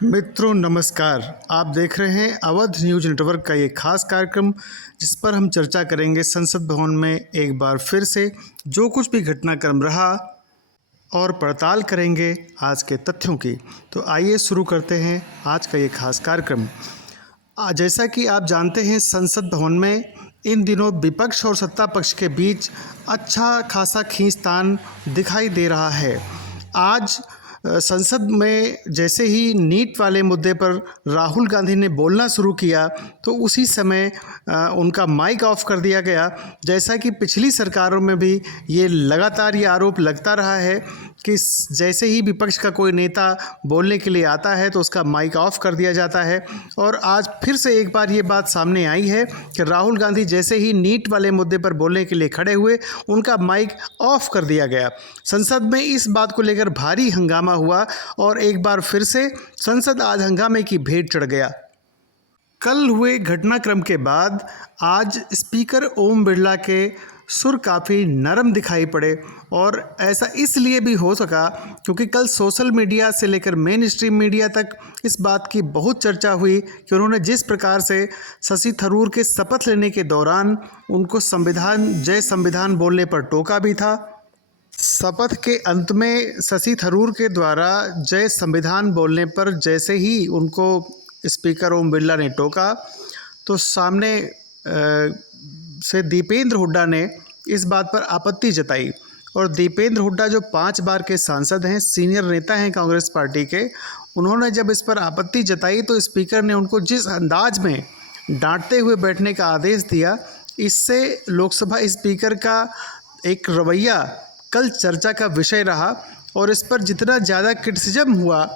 मित्रों नमस्कार। आप देख रहे हैं अवध न्यूज नेटवर्क का ये खास कार्यक्रम, जिस पर हम चर्चा करेंगे संसद भवन में एक बार फिर से जो कुछ भी घटनाक्रम रहा और पड़ताल करेंगे आज के तथ्यों की। तो आइए शुरू करते हैं आज का ये खास कार्यक्रम। जैसा कि आप जानते हैं, संसद भवन में इन दिनों विपक्ष और सत्ता पक्ष के बीच अच्छा खासा खींचतान दिखाई दे रहा है। आज संसद में जैसे ही नीट वाले मुद्दे पर राहुल गांधी ने बोलना शुरू किया तो उसी समय उनका माइक ऑफ कर दिया गया। जैसा कि पिछली सरकारों में भी ये लगातार ये आरोप लगता रहा है कि जैसे ही विपक्ष का कोई नेता बोलने के लिए आता है तो उसका माइक ऑफ कर दिया जाता है। और आज फिर से एक बार ये बात सामने आई है कि राहुल गांधी जैसे ही नीट वाले मुद्दे पर बोलने के लिए खड़े हुए, उनका माइक ऑफ कर दिया गया। संसद में इस बात को लेकर भारी हंगामा हुआ और एक बार फिर से संसद आज हंगामे की भेंट चढ़ गया। कल हुए घटनाक्रम के बाद आज स्पीकर ओम बिरला के सुर काफ़ी नरम दिखाई पड़े, और ऐसा इसलिए भी हो सका क्योंकि कल सोशल मीडिया से लेकर मेन स्ट्रीम मीडिया तक इस बात की बहुत चर्चा हुई कि उन्होंने जिस प्रकार से शशि थरूर के शपथ लेने के दौरान उनको संविधान जय संविधान बोलने पर टोका भी था। शपथ के अंत में शशि थरूर के द्वारा जय संविधान बोलने पर जैसे ही उनको स्पीकर ओम बिरला ने टोका तो सामने से दीपेंद्र हुड्डा ने इस बात पर आपत्ति जताई। और दीपेंद्र हुड्डा जो 5 बार के सांसद हैं, सीनियर नेता हैं कांग्रेस पार्टी के, उन्होंने जब इस पर आपत्ति जताई तो स्पीकर ने उनको जिस अंदाज में डांटते हुए बैठने का आदेश दिया, इससे लोकसभा स्पीकर का एक रवैया कल चर्चा का विषय रहा। और इस पर जितना ज़्यादा क्रिटिसिज्म हुआ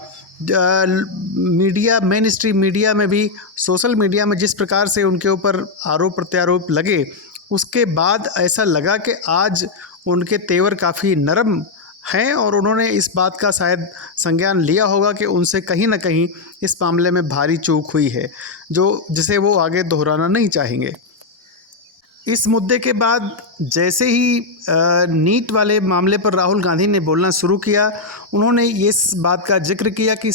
मीडिया, मेन स्ट्रीम मीडिया में भी, सोशल मीडिया में जिस प्रकार से उनके ऊपर आरोप प्रत्यारोप लगे, उसके बाद ऐसा लगा कि आज उनके तेवर काफ़ी नरम हैं और उन्होंने इस बात का शायद संज्ञान लिया होगा कि उनसे कहीं ना कहीं इस मामले में भारी चूक हुई है, जिसे वो आगे दोहराना नहीं चाहेंगे। इस मुद्दे के बाद जैसे ही नीट वाले मामले पर राहुल गांधी ने बोलना शुरू किया, उन्होंने इस बात का जिक्र किया कि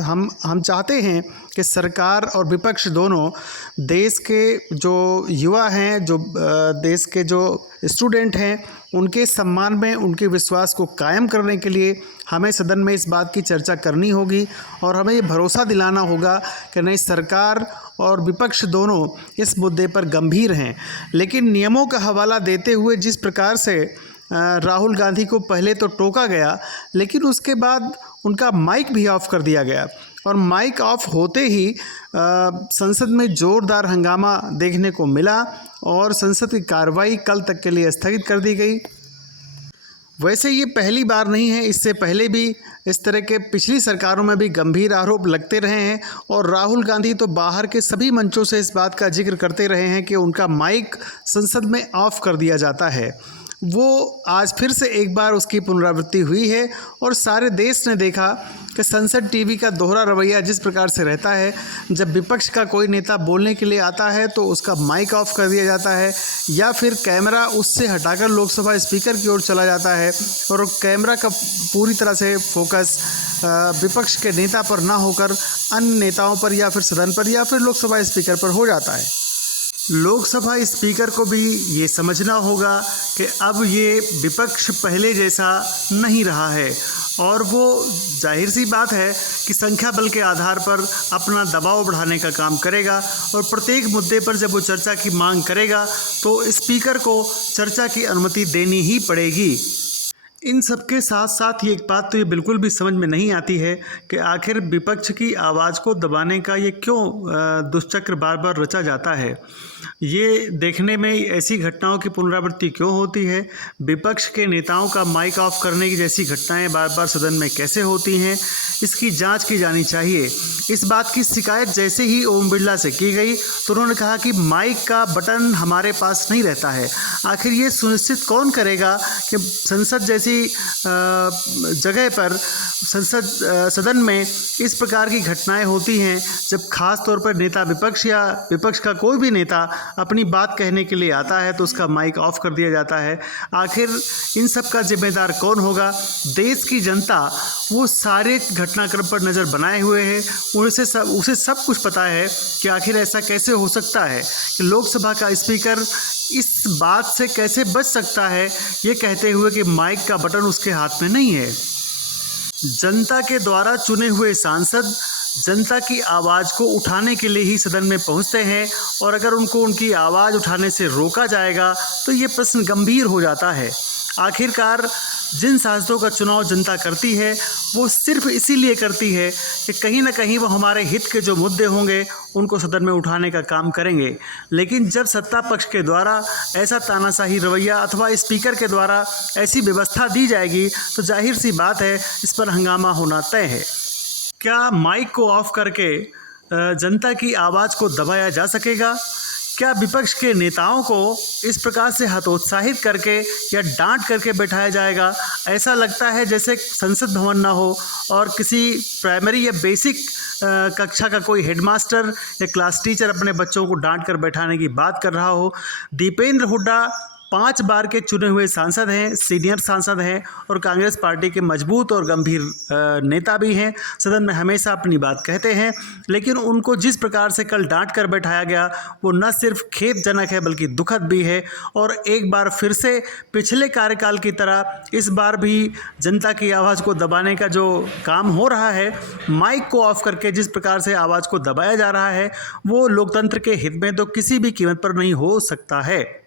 हम चाहते हैं कि सरकार और विपक्ष दोनों देश के जो युवा हैं, जो देश के जो स्टूडेंट हैं, उनके सम्मान में उनके विश्वास को कायम करने के लिए हमें सदन में इस बात की चर्चा करनी होगी और हमें ये भरोसा दिलाना होगा कि नहीं, सरकार और विपक्ष दोनों इस मुद्दे पर गंभीर हैं। लेकिन नियमों का हवाला देते हुए जिस प्रकार से राहुल गांधी को पहले तो टोका गया, लेकिन उसके बाद उनका माइक भी ऑफ कर दिया गया और माइक ऑफ होते ही संसद में ज़ोरदार हंगामा देखने को मिला और संसद की कार्रवाई कल तक के लिए स्थगित कर दी गई। वैसे ये पहली बार नहीं है, इससे पहले भी इस तरह के पिछली सरकारों में भी गंभीर आरोप लगते रहे हैं और राहुल गांधी तो बाहर के सभी मंचों से इस बात का जिक्र करते रहे हैं कि उनका माइक संसद में ऑफ कर दिया जाता है। वो आज फिर से एक बार उसकी पुनरावृत्ति हुई है और सारे देश ने देखा कि संसद टीवी का दोहरा रवैया जिस प्रकार से रहता है, जब विपक्ष का कोई नेता बोलने के लिए आता है तो उसका माइक ऑफ कर दिया जाता है या फिर कैमरा उससे हटाकर लोकसभा स्पीकर की ओर चला जाता है और कैमरा का पूरी तरह से फोकस विपक्ष के नेता पर ना होकर अन्य नेताओं पर या फिर सदन पर या फिर लोकसभा स्पीकर पर हो जाता है। लोकसभा स्पीकर को भी ये समझना होगा कि अब ये विपक्ष पहले जैसा नहीं रहा है और वो जाहिर सी बात है कि संख्या बल के आधार पर अपना दबाव बढ़ाने का काम करेगा और प्रत्येक मुद्दे पर जब वो चर्चा की मांग करेगा तो स्पीकर को चर्चा की अनुमति देनी ही पड़ेगी। इन सब के साथ साथ ये एक बात तो ये बिल्कुल भी समझ में नहीं आती है कि आखिर विपक्ष की आवाज़ को दबाने का ये क्यों दुष्चक्र बार बार रचा जाता है। ये देखने में ऐसी घटनाओं की पुनरावृत्ति क्यों होती है, विपक्ष के नेताओं का माइक ऑफ करने की जैसी घटनाएं बार बार सदन में कैसे होती हैं, इसकी जांच की जानी चाहिए। इस बात की शिकायत जैसे ही ओम बिरला से की गई तो उन्होंने कहा कि माइक का बटन हमारे पास नहीं रहता है। आखिर ये सुनिश्चित कौन करेगा कि संसद जैसी ऐसी जगह पर सदन में इस प्रकार की घटनाएं होती हैं जब खास तौर पर नेता विपक्ष या विपक्ष का कोई भी नेता अपनी बात कहने के लिए आता है तो उसका माइक ऑफ कर दिया जाता है। आखिर इन सब का जिम्मेदार कौन होगा? देश की जनता वो सारे घटनाक्रम पर नज़र बनाए हुए है, उसे सब कुछ पता है कि आखिर ऐसा कैसे हो सकता है कि लोकसभा का स्पीकर इस बात से कैसे बच सकता है ये कहते हुए कि माइक का बटन उसके हाथ में नहीं है। जनता के द्वारा चुने हुए सांसद जनता की आवाज़ को उठाने के लिए ही सदन में पहुंचते हैं और अगर उनको उनकी आवाज़ उठाने से रोका जाएगा तो ये प्रश्न गंभीर हो जाता है। आखिरकार जिन सांसदों का चुनाव जनता करती है वो सिर्फ इसीलिए करती है कि कहीं ना कहीं वो हमारे हित के जो मुद्दे होंगे उनको सदन में उठाने का काम करेंगे। लेकिन जब सत्ता पक्ष के द्वारा ऐसा तानाशाही रवैया अथवा स्पीकर के द्वारा ऐसी व्यवस्था दी जाएगी तो जाहिर सी बात है इस पर हंगामा होना तय है। क्या माइक को ऑफ करके जनता की आवाज़ को दबाया जा सकेगा? क्या विपक्ष के नेताओं को इस प्रकार से हतोत्साहित करके या डांट करके बैठाया जाएगा? ऐसा लगता है जैसे संसद भवन ना हो और किसी प्राइमरी या बेसिक कक्षा का कोई हेडमास्टर या क्लास टीचर अपने बच्चों को डांट कर बैठाने की बात कर रहा हो। दीपेंद्र हुड्डा 5 बार के चुने हुए सांसद हैं, सीनियर सांसद हैं और कांग्रेस पार्टी के मजबूत और गंभीर नेता भी हैं। सदन में हमेशा अपनी बात कहते हैं, लेकिन उनको जिस प्रकार से कल डांट कर बैठाया गया वो न सिर्फ खेदजनक है बल्कि दुखद भी है। और एक बार फिर से पिछले कार्यकाल की तरह इस बार भी जनता की आवाज़ को दबाने का जो काम हो रहा है, माइक को ऑफ करके जिस प्रकार से आवाज़ को दबाया जा रहा है वो लोकतंत्र के हित में तो किसी भी कीमत पर नहीं हो सकता है।